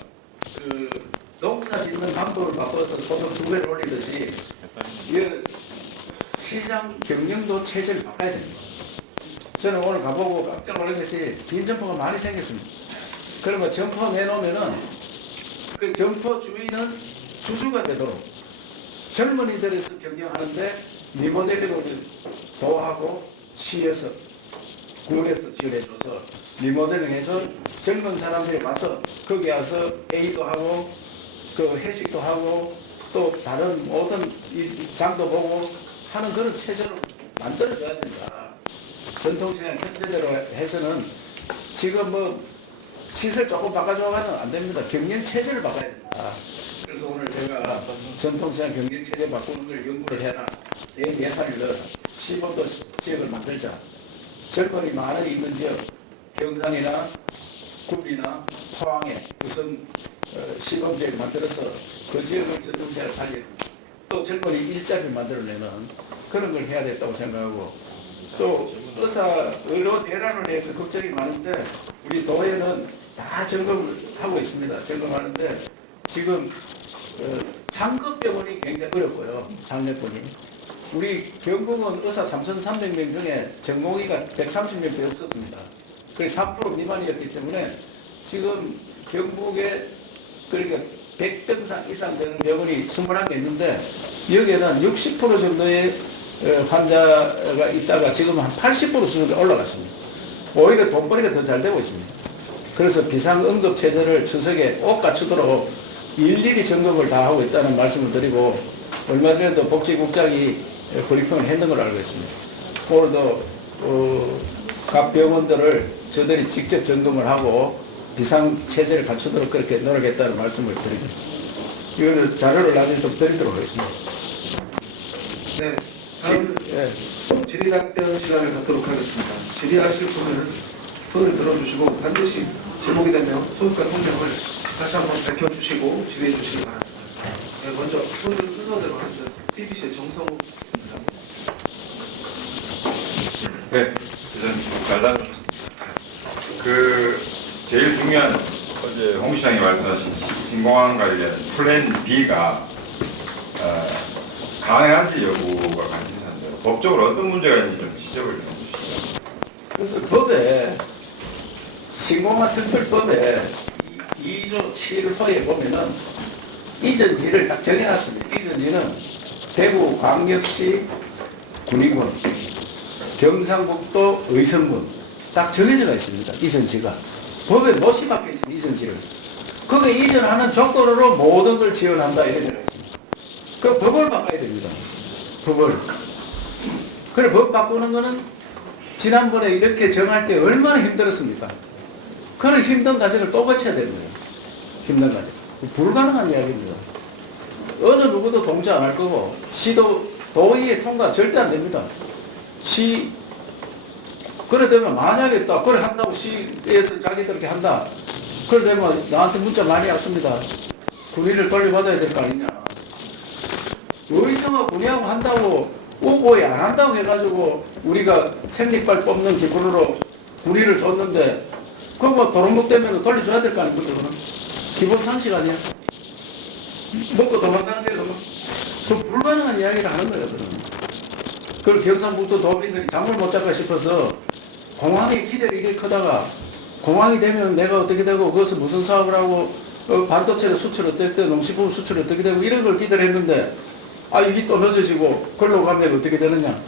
농사 짓는 방법을 바꿔서 소득 2배를 올리듯이 시장 경영도 체제를 바꿔야 됩니다. 저는 오늘 가보고 깜짝 놀란 것이 빈점포가 많이 생겼습니다. 그러면 점포 내놓으면은 그 점포 주인은 주주가 되도록 젊은이들에서 경영하는데 리모델링을 도하고 시에서 구에서 지원해줘서 리모델링해서 젊은 사람들이 와서 거기 와서 A도 하고 그 회식도 하고 또 다른 모든 장도 보고 하는 그런 체제로 만들어줘야 된다. 전통시장 현재대로 해서는 지금 뭐 시설 조금 바꿔줘가는 안 됩니다. 경영 체제를 바꿔야 된다. 그래서 오늘 제가 전통시장 경영 체제 바꾸는 걸 연구를 해라. 예산을 넣어라. 시범도 지역을 만들자. 젊은이 많은 있는 지역, 경상이나 구리나 포항에 우선 시범 지역을 만들어서 그 지역을 전통시장을 살리고 또 젊은이 일자리를 만들어내는 그런 걸 해야 됐다고 생각하고 또 의료 대란을 해서 걱정이 많은데 우리 도에는 다 점검을 하고 있습니다. 점검하는데 지금 상급병원이 굉장히 어렵고요. 상급병원이. 우리 경북은 의사 3,300명 중에 전공의가 130명밖에 없었습니다. 그게 3% 미만이었기 때문에 지금 경북에 그러니까 100병상 이상 되는 병원이 21개 있는데 여기에는 60% 정도의 환자가 있다가 지금 한 80% 수준에 올라갔습니다. 오히려 돈벌이가 더 잘 되고 있습니다. 그래서 비상응급체제를 추석에 꼭 갖추도록 일일이 점검을 다 하고 있다는 말씀을 드리고 얼마 전에도 복지국장이 브리핑을 했는 걸로 알고 있습니다. 오늘도 각 병원들을 저들이 직접 점검을 하고 비상체제를 갖추도록 그렇게 노력했다는 말씀을 드립니다. 이거는 자료를 나중에 좀 드리도록 하겠습니다. 네, 다음 질의답변 시간을 갖도록 하겠습니다. 질의하실 분은 손을 들어주시고 반드시 제목이 되면 소속과 성명을 다시 한번 밝혀주시고 질의해 주시기 바랍니다. 네, 먼저 손을 순서대로 하죠. TBC의 정성욱 입니다. 네, 우선 말씀드렸습니다. 제일 중요한 어제 홍 시장이 말씀하신 신공항 관련 플랜 B가 가능한지 여부가 관심사인데 법적으로 어떤 문제가 있는지 좀 지적을 해주시죠. 그래서 법에 신공항 특별법에 2조 7호에 보면은 이전지를 딱 정해놨습니다. 이전지는 대구 광역시 군의군, 경상북도 의성군 딱 정해져 있습니다. 이전지가 법에 못이 박혀 있습니다. 이전지를 거기에 이전하는 조건으로 모든 걸 지원한다 이렇게 되어 있습니다. 그 법을 바꿔야 됩니다. 법을. 그래 법 바꾸는 거는 지난번에 이렇게 정할 때 얼마나 힘들었습니까? 그런 힘든 과정을 또 거쳐야 되는 거예요. 힘든 과정. 불가능한 이야기입니다. 어느 누구도 동조 안 할 거고 시도 도의의 통과 절대 안 됩니다. 그래 되면 만약에 또 그래 한다고 시에서 자기들 이렇게 한다. 그래 되면 나한테 문자 많이 왔습니다. 군의를 돌려받아야 될 거 아니냐. 의성어 군의하고 한다고 오보에 안 한다고 해가지고 우리가 생리발 뽑는 기분으로 군의를 줬는데 그거 뭐 도롱묵 되면 돌려줘야 될 거 아닙니까? 그거는 기본 상식 아니야? 먹고 도망가는 게 너무 그 불가능한 이야기를 하는 거예요. 그걸 경상북도 도민들이 잠을 못 잘까 싶어서 공항의 기대를 이게 크다가 공항이 되면 내가 어떻게 되고 그것을 무슨 사업을 하고 반도체의 수출 어떻게 되고 농식품 수출 어떻게 되고 이런 걸 기대를 했는데 이게 또 늦어지고 걸로 가면 어떻게 되느냐.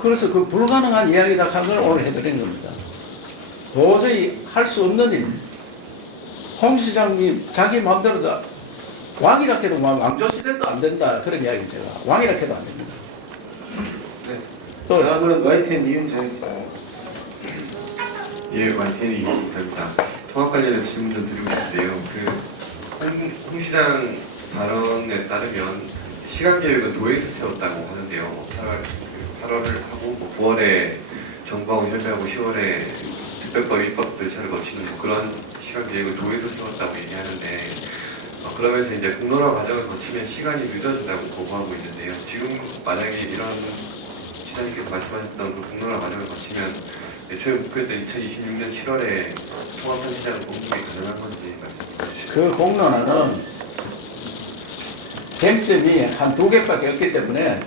그래서 그 불가능한 이야기다 하는 걸 오늘 해드리는 겁니다. 도저히 할 수 없는 일. 홍 시장님 자기 마음대로 다 왕이라 해도 왕조시대도 안 된다. 그런 이야기 제가 왕이라 해도 안 됩니다. 네. 또 다음은 YTN 이은정 기자. 예, YTN 이은정입니다. 통합 관련해서 질문 좀 드리고 싶은데요. 홍 시장 발언에 따르면 시간 계획은 도에서 세웠다고 하는데요. 8월을 하고 9월에 정부하고 협의하고 10월에 특별법 입법 절차를 거치는 그런 시간 계획을 도에서 세웠다고 얘기하는데 그러면서 이제 공론화 과정을 거치면 시간이 늦어진다고 보고하고 있는데요. 지금 만약에 이런 시장님께서 말씀하셨던 그 공론화 과정을 거치면 애초에 목표했던 2026년 7월에 통합한 시장 공급이 가능한 건지 말씀해 주시죠. 그 공론화는 쟁점이 한 두 개밖에 없기 때문에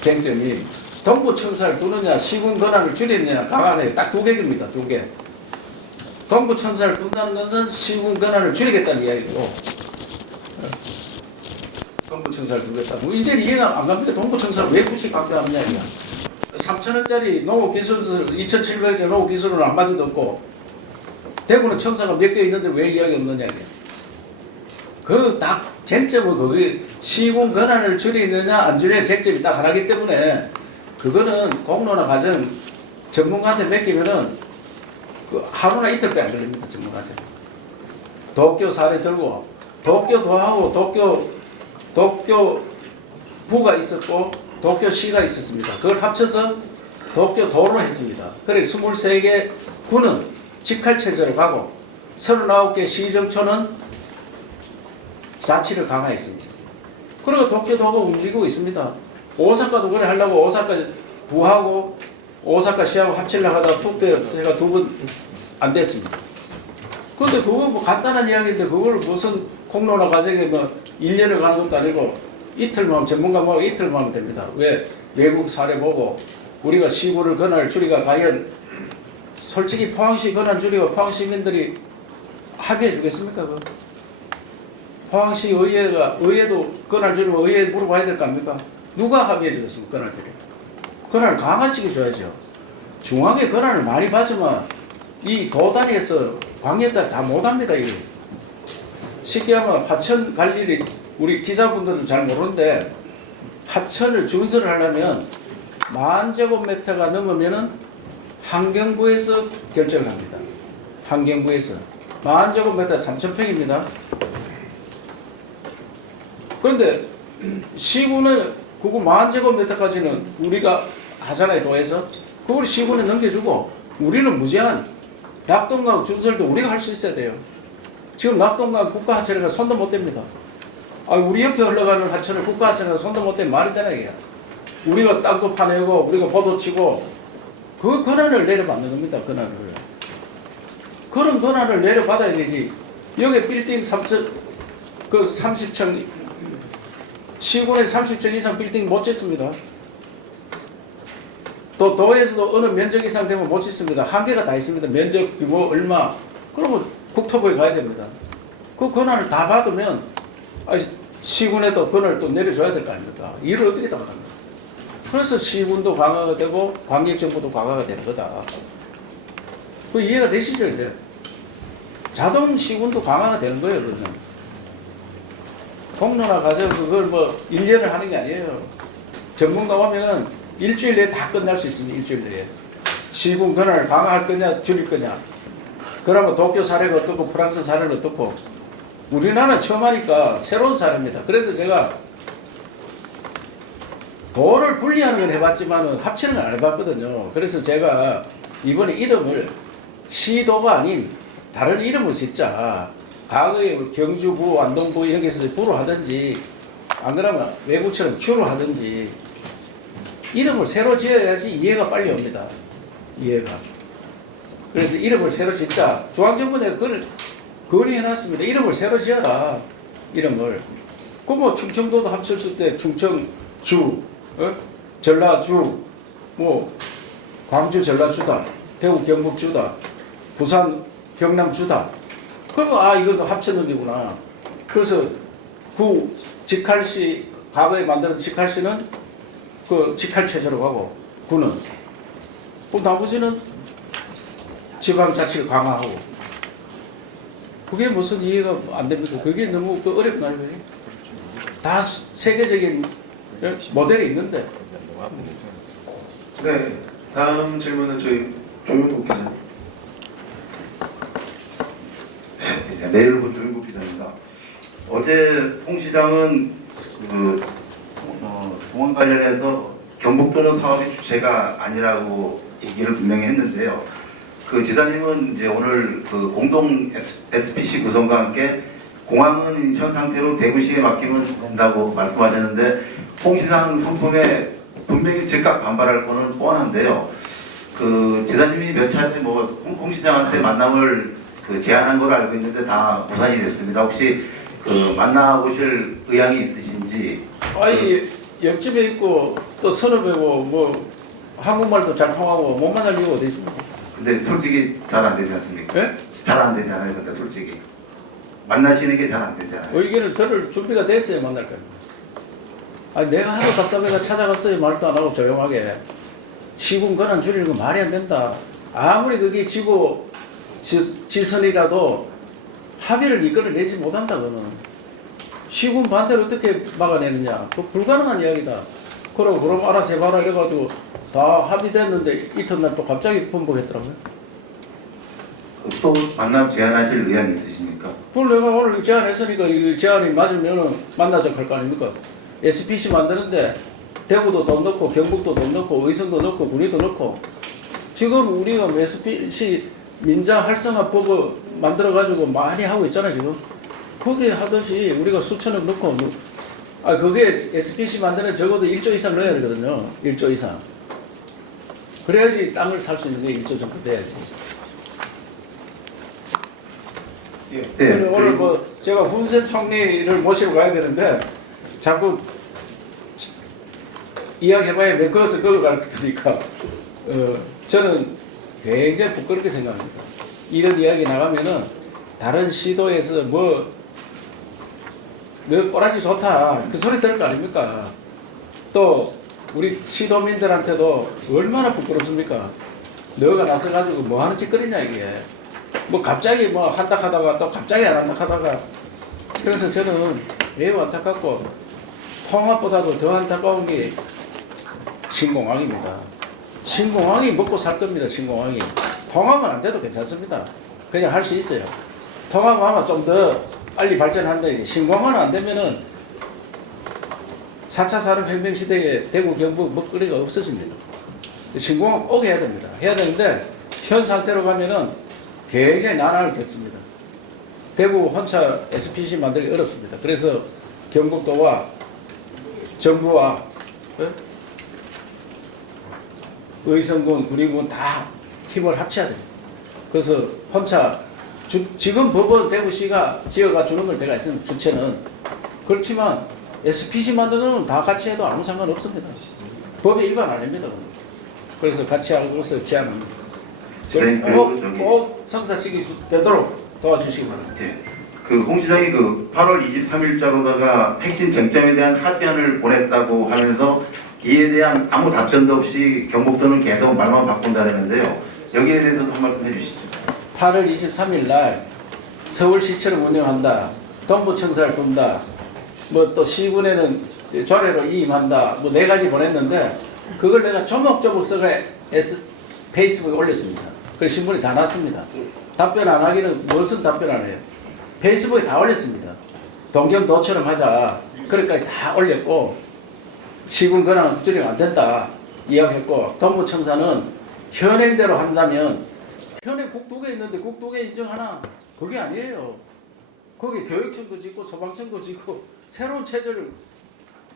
쟁점이 동부청사를 두느냐 시군 권한을 줄이느냐 강화하느냐 딱 두 개입니다. 두 개. 동부청사를 둔다는 것은 시군 권한을 줄이겠다는 이야기고 동부청사를 두겠다고. 이제 이해가 안 갑니다. 동부청사를 왜 굳이 강조하느냐 이야. 3,000원짜리 농업기술을 2,700원짜리 농업기술은 한마디도 없고 대구는 청사가 몇 개 있는데 왜 이야기 없느냐 이야. 그 딱 쟁점은 거기 시군 권한을 줄이느냐 안 줄이느냐 쟁점이 딱 하나기 때문에 그거는 공론화 과정 전문가한테 맡기면은 그 하루나 이틀밖에 안 걸립니다. 전문가한테. 도쿄 사례 들고 도쿄도하고 도쿄부가 있었고 도쿄시가 있었습니다. 그걸 합쳐서 도쿄도로 했습니다. 그래 23개 구는 직할체제로 가고 39개 시정촌은 자치를 강화했습니다. 그리고 도쿄도가 움직이고 있습니다. 오사카도 그래 하려고 오사카 부하고 오사카 시하고 합치려고 하다가 투표가 2번 안 됐습니다. 그런데 그거 뭐 간단한 이야기인데 그걸 무슨 공론화 과정에 뭐 1년을 가는 것도 아니고 이틀만 전문가 모아서 이틀만 하면 됩니다. 왜 외국 사례 보고 우리가 시군을 권한을 줄이가 과연 솔직히 포항시 권한 줄이고 포항 시민들이 합의해 주겠습니까? 그거? 포항시 의회도 권한을 줄이고 의회에 물어봐야 될 거 아닙니까? 누가 합의해 주겠습니까? 권한을 줄이고. 권한을 강화시켜 줘야죠. 중앙에 권한을 많이 받으면 이 도단위에서 광역단 다 못합니다. 이거. 쉽게 하면 하천 갈 일이 우리 기자분들은 잘 모르는데 하천을 준설을 하려면 10,000제곱미터가 넘으면은 환경부에서 결정을 합니다. 환경부에서 10,000제곱미터 3,000평입니다. 그런데 시군은 그거 10,000제곱미터까지는 우리가 하잖아요. 도에서 그걸 시군에 넘겨주고 우리는 무제한 낙동강 준설도 우리가 할 수 있어야 돼요. 지금 낙동강 국가하천에가 손도 못 댑니다. 우리 옆에 흘러가는 하천을 국가하천에가 손도 못 대면 말이 되나 이게. 우리가 땅도 파내고 우리가 보도 치고 그 권한을 내려받는 겁니다. 권한을. 그런 권한을 내려받아야 되지. 여기 빌딩 30층 시군에 30층 이상 빌딩 못 짓습니다. 또 도에서도 어느 면적 이상 되면 못 짓습니다. 한계가 다 있습니다. 면적 규모 얼마. 그러면 국토부에 가야 됩니다. 그 권한을 다 받으면 시군에도 권한을 또 내려줘야 될 거 아닙니까? 일을 어떻게 다 합니까? 그래서 시군도 강화가 되고 광역정부도 강화가 되는 거다. 그 이해가 되시죠? 이제 자동 시군도 강화가 되는 거예요. 그러면 공론화 과정 그걸 뭐 1년을 하는 게 아니에요. 전문가 오면은 일주일 내에 다 끝날 수 있습니다. 일주일 내에. 시군 권한을 강화할 거냐 줄일 거냐. 그러면 도쿄 사례가 어떻고 프랑스 사례는 어떻고. 우리나라는 처음 하니까 새로운 사례입니다. 그래서 제가 도를 분리하는 건 해봤지만 합치는 건 안 해봤거든요. 그래서 제가 이번에 이름을 시도가 아닌 다른 이름으로 짓자. 과거에 경주부, 안동부 이런 게 있어서 부로 하든지 안 그러면 외국처럼 주로 하든지 이름을 새로 지어야지 이해가 빨리 옵니다. 이해가. 그래서 이름을 새로 짓자. 중앙정부에 그걸 건의해놨습니다. 이름을 새로 지어라. 이름을. 그 뭐 충청도도 합쳤을 때 충청주, 전라주, 뭐 광주 전라주다, 대구 경북주다, 부산 경남주다. 그러면 아 이건 합쳤는 게구나. 그래서 구 직할시 과거에 만든 직할시는 그 직할 체제로 가고 구는 그 나머지는 지방자치를 강화하고 그게 무슨 이해가 안 됩니까? 그게 너무 어렵나요? 다 세계적인 모델이 있는데. 네, 다음 질문은 저희 조윤국 기자님. 내일부터 조윤국 기자입니다. 어제 홍 시장은 공원 관련해서 경북도는 사업의 주체가 아니라고 얘기를 분명히 했는데요. 그 지사님은 이제 오늘 그 공동 SPC 구성과 함께 공항은 현 상태로 대구시에 맡기면 된다고 말씀하셨는데 홍 시장 성품에 분명히 즉각 반발할 거는 뻔한데요. 그 지사님이 몇 차례 홍 시장한테 만남을 제안한 걸로 알고 있는데 다 무산이 됐습니다. 혹시 그 만나보실 의향이 있으신지? 아니 옆집에 있고 또 선후배고 뭐 한국말도 잘 통하고 못 만날 이유가 어디 있습니까? 근데 솔직히 잘 안 되지 않습니까? 예? 잘 안 되지 않아요, 근데 솔직히. 만나시는 게 잘 안 되잖아요. 의견을 들을 준비가 됐어야 만날 거예요. 아니 내가 하도 답답해가 찾아갔어요. 말도 안 하고 조용하게. 시군 권한 줄이는 거 말이 안 된다. 아무리 그게 지선이라도 합의를 이끌어내지 못한다 그거는. 시군 반대로 어떻게 막아내느냐. 그 불가능한 이야기다. 그럼 알아서 해봐라 이래가지고 다 합의됐는데 이튿날 또 갑자기 번복했더라고요. 또 만남 제안하실 의향이 있으십니까? 그걸 내가 오늘 제안했으니까 이 제안이 맞으면 만나자고 할 거 아닙니까? SPC 만드는데 대구도 돈 넣고 경북도 돈 넣고 의성도 넣고 군위도 넣고 지금 우리가 SPC 민자 활성화법을 만들어가지고 많이 하고 있잖아요 지금. 거기에 하듯이 우리가 수천억 넣고 그게 SPC 만드는 적어도 1조 이상 넣어야 되거든요. 1조 이상. 그래야지 땅을 살 수 있는 게 1조 정도 돼야지. 예. 네, 오늘 뭐 제가 훈센 총리를 모시고 가야 되는데 자꾸 이야기해봐야 내 거기서 그걸 가르쳐드리니까 저는 굉장히 부끄럽게 생각합니다. 이런 이야기 나가면은 다른 시도에서 너 꼬라지 좋다 그 소리 들을 거 아닙니까? 또 우리 시도민들한테도 얼마나 부끄럽습니까? 너가 나서가지고 뭐 하는 짓거리냐 이게. 뭐 갑자기 뭐 한다 하다가 또 갑자기 안 한다 하다가 그래서 저는 매우 안타깝고 통합보다도 더 안타까운 게 신공항입니다. 신공항이 먹고 살 겁니다. 신공항이. 통합은 안 돼도 괜찮습니다. 그냥 할 수 있어요. 통합하면 좀 더 빨리 발전한다. 신공항은 안 되면은 4차 산업혁명 시대에 대구 경북 먹거리가 없어집니다. 신공항 꼭 해야 됩니다. 해야 되는데 현 상태로 가면은 굉장히 난항을 겪습니다. 대구 혼자 SPC 만들기 어렵습니다. 그래서 경북도와 정부와 의성군, 군위군 다 힘을 합쳐야 됩니다. 그래서 혼자 지금 법원 대구시가 지어가 주는 걸 제가 있으면 주체는 그렇지만 SPC 만드는 건 다 같이 해도 아무 상관 없습니다. 법의 일반 아닙니다. 그래서 같이 하고 그래서 제안합니다. 꼭 성사시키 되도록 도와주시기 바랍니다. 네. 그 홍 시장이 그 8월 23일자로다가 핵심 쟁점에 대한 합의안을 보냈다고 하면서 이에 대한 아무 답변도 없이 경북도는 계속 말만 바꾼다는데요. 여기에 대해서도 한 말씀 해주시죠. 8월 23일 날 서울시처럼 운영한다. 동부청사를 둔다. 뭐 또 시군에는 조례로 이임한다. 뭐 4가지 보냈는데 그걸 내가 조목조목 써가 페이스북에 올렸습니다. 그래서 신문이 다 났습니다. 답변 안 하기는 무슨 답변 안 해요. 페이스북에 다 올렸습니다. 동경도처럼 하자. 그러니까 다 올렸고 시군 권한은 부조리가 안 된다 이야기했고, 동부청사는 현행대로 한다면 현행 국 2개 있는데 국 2개 인정하나? 그게 아니에요. 거기 교육청도 짓고 소방청도 짓고 새로운 체제를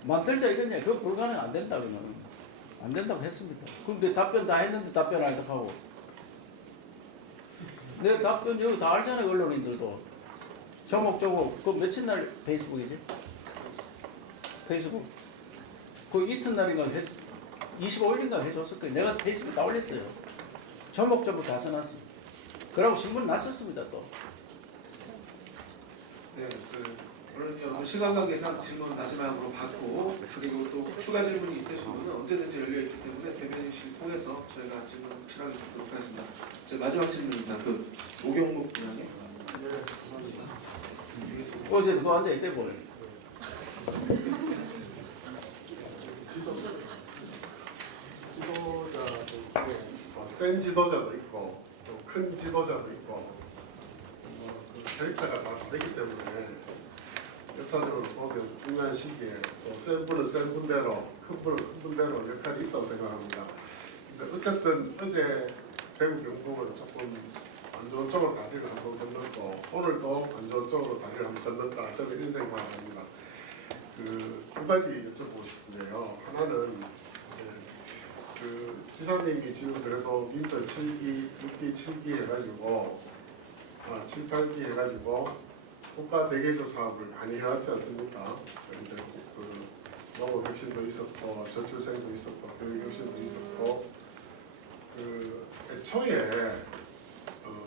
만들자 이거냐? 그건 불가능, 안 된다. 그러면 안 된다고 했습니다. 근데 답변 다 했는데 답변 안 하고, 내 답변 여기 다 알잖아요. 언론인들도 조목조목. 그 며칠 날 페이스북이지? 페이스북 그 이튿날인가 25일인가 해줬을 거예요. 내가 페이스북에 다 올렸어요. 조목조목 다 써놨습니다. 그러고 신문 났었습니다. 또 네, 오늘 여러분 시간 관계상 질문 마지막으로 받고, 그리고 또 추가 질문이 있으시면 언제든지 열려있기 때문에 대변인실 통해서 저희가 질문 확실하게 듣도록 하겠습니다. 저 마지막 질문입니다. 그 오경록 분양이. 네, 감사합니다. 어제 그거 앉아있대 보여. 지도자도 있고, 센 지도자도 있고, 또 큰 지도자도 있고, 그 캐릭터가 다 다르기 때문에 역사적으로 보면 중요한 시기에 또 센 분은 센 분대로, 큰 분은 큰 분대로 역할이 있다고 생각합니다. 근데 어쨌든 어제 대구 경북은 조금 안 좋은 쪽으로 다리를 한번 건넜고, 오늘도 안 좋은 쪽으로 다리를 한번 건넜다. 저는 이런 생각을 합니다. 두 가지 여쭤보고 싶은데요. 하나는 지사님이 지금 그래도 민설 7기, 6기, 7기 해가지고 7, 8기 해가지고 국가 대개조 사업을 많이 해왔지 않습니까? 이제 농업 혁신도 있었고, 저출생도 있었고, 교육 혁신도 있었고, 애초에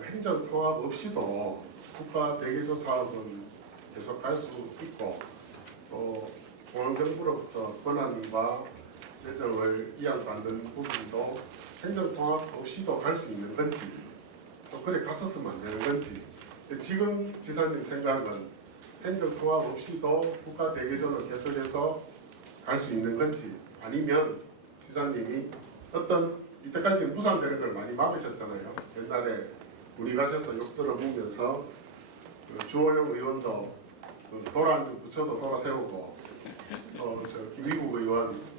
행정 통합 없이도 국가 대개조 사업은 계속 갈 수 있고, 또 중앙정부로부터 권한과 재정을 이양받는 부분도 행정통합 없이도 갈 수 있는 건지, 또 그래 갔었으면 안 되는 건지. 근데 지금 지사님 생각은 행정통합 없이도 국가 대개조를 계속해서 갈 수 있는 건지, 아니면 지사님이 어떤 이때까지 무산되는 걸 많이 막으셨잖아요. 옛날에 우리 가셔서 욕 들어보면서 주호영 의원도 도란주 부처도 돌아세우고, 김희국 의원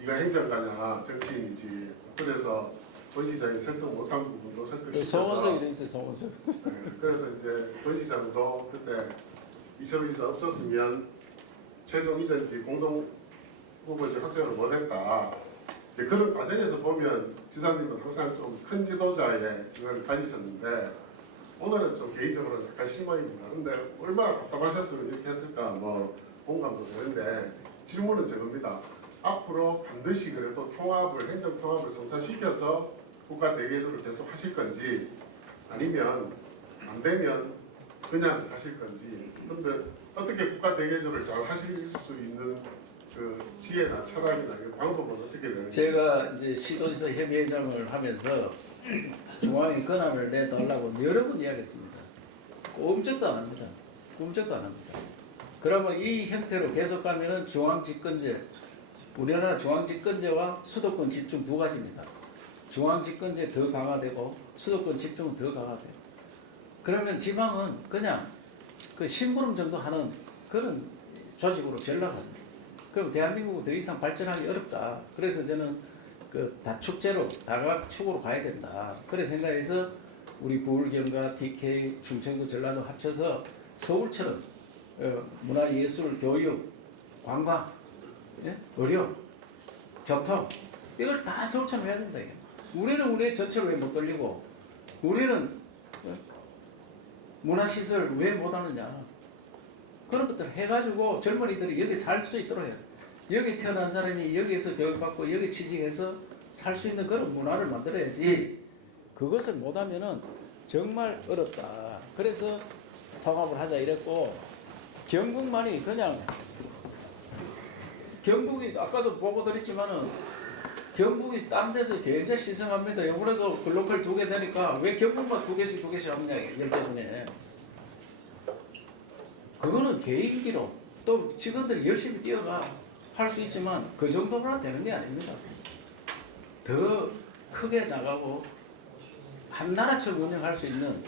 네가 행정가냐 정치인이지, 그래서 본시장이 설득 못한 부분도 설득시켜서 성원석이 돼 있어요. 성원석. 네, 그래서 이제 본시장도 그때 이철우이사 없었으면 최종 이전지 공동 후보지 확정을 못했다. 이제 그런 과정에서 보면 지사님은 항상 좀 큰 지도자의 생각을 가지셨는데, 오늘은 좀 개인적으로 약간 실망입니다. 근데 얼마나 답답하셨으면 이렇게 했을까 뭐 공감도 되는데, 질문은 저겁니다. 앞으로 반드시 그래도 통합을, 행정 통합을 성사시켜서 국가 대개조를 계속 하실 건지, 아니면 안 되면 그냥 하실 건지. 그런데 어떻게 국가 대개조를 잘 하실 수 있는 그 지혜나 철학이나 그 방법은 어떻게 되는지. 제가 이제 시도지사 협의회장을 하면서 중앙에 권한을 내달라고 여러 번 이야기했습니다. 꿈쩍도 안 합니다. 꿈쩍도 안 합니다. 그러면 이 형태로 계속 가면은 중앙집권제, 우리나라 중앙집권제와 수도권 집중 두 가지입니다. 중앙집권제 더 강화되고 수도권 집중은 더 강화돼요. 그러면 지방은 그냥 그 심부름 정도 하는 그런 조직으로 전락합니다. 그럼 대한민국은 더 이상 발전하기 어렵다. 그래서 저는 그 다축제로, 다각축으로 가야 된다. 그래 생각해서 우리 부울경과 TK, 충청도, 전라도 합쳐서 서울처럼 문화예술, 교육, 관광, 예? 의료, 교통 이걸 다 서울처럼 해야 된다. 이게. 우리는 우리 전체로 왜 못 돌리고, 우리는 문화시설 왜 못하느냐. 그런 것들을 해가지고 젊은이들이 여기 살 수 있도록 해요. 여기 태어난 사람이 여기서 교육받고 여기 취직해서 살 수 있는 그런 문화를 만들어야지. 그것을 못하면은 정말 어렵다. 그래서 통합을 하자 이랬고, 경북만이 그냥, 경북이 아까도 보고 드렸지만은 경북이 다른 데서 굉장히 시성합니다. 이번에도 글로컬 2개 되니까 왜 경북만 2개씩 하느냐, 10개 중에. 그거는 개인기로 또 직원들이 열심히 뛰어가 할 수 있지만 그 정도만 되는 게 아닙니다. 더 크게 나가고 한 나라처럼 운영할 수 있는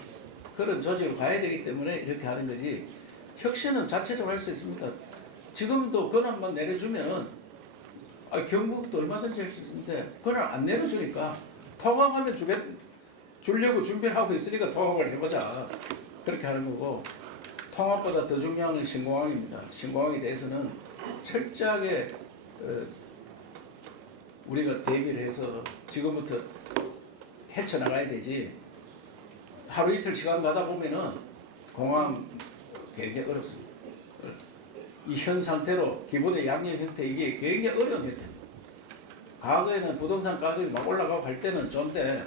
그런 조직으로 가야 되기 때문에 이렇게 하는 거지, 혁신은 자체적으로 할 수 있습니다. 지금도 권한만 내려주면은 경북도 얼마든지 할 수 있는데 그걸 안 내려주니까 통합하면 주려고 준비를 하고 있으니까 통합을 해보자. 그렇게 하는 거고 통합보다 더 중요한 건 신공항입니다. 신공항에 대해서는 철저하게 우리가 대비를 해서 지금부터 헤쳐나가야 되지. 하루 이틀 시간 가다 보면은 공항 굉장히 어렵습니다. 이 현 상태로 기본의 양념 형태 이게 굉장히 어려운 형태입니다. 과거에는 부동산 가격이 막 올라가고 할 때는 좋은데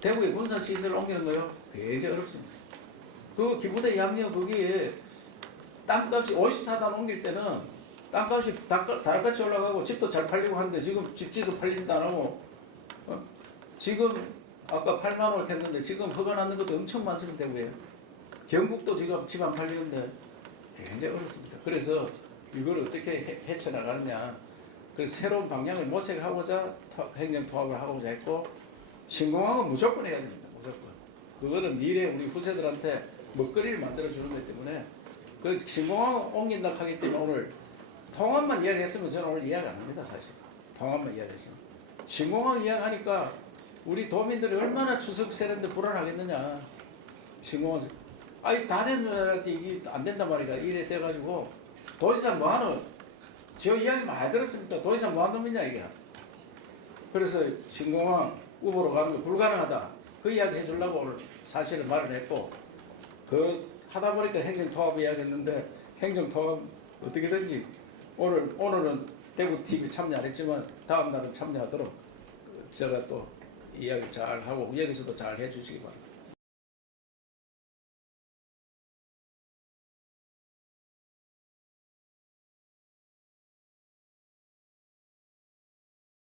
대구에 군사 시설을 옮기는 거요 굉장히 어렵습니다. 그 기부대 양념 거기에 땅값이 54단 옮길 때는 땅값이 다락같이 올라가고 집도 잘 팔리고 하는데 지금 집지도 팔리지도 안 하고 지금 아까 8만 원 했는데 지금 허가 났는 것도 엄청 많습니다. 대구에. 경북도 지금 집 안 팔리는데 굉장히 어렵습니다. 그래서 이걸 어떻게 헤쳐나가느냐. 그래서 새로운 방향을 모색하고자 행정통합을 하고자 했고 신공항은 무조건 해야 됩니다. 무조건. 그거는 미래 우리 후세들한테 먹거리를 만들어주는 것 때문에 그 신공항을 옮긴다 하기 때문에 오늘 통합만 이야기했으면 저는 오늘 이야기 안 합니다. 사실. 통합만 이야기했으면. 신공항 이야기하니까 우리 도민들이 얼마나 추석 세는데 불안하겠느냐. 신공항 아니 다 됐는데 이게 안 된단 말이야. 이래 돼가지고 도지사 뭐하노? 저 이야기 많이 들었습니다. 도지사 뭐하는 놈이냐 이게. 그래서 신공항 우보로 가는 거 불가능하다. 그 이야기 해주려고 오늘 사실을 말을 했고 그 하다 보니까 행정통합 이야기했는데 행정통합 어떻게든지 오늘은 대구 TV 참여 안 했지만 다음 날은 참여하도록 제가 또 이야기 잘 하고 여기서도 잘 해주시기 바랍니다.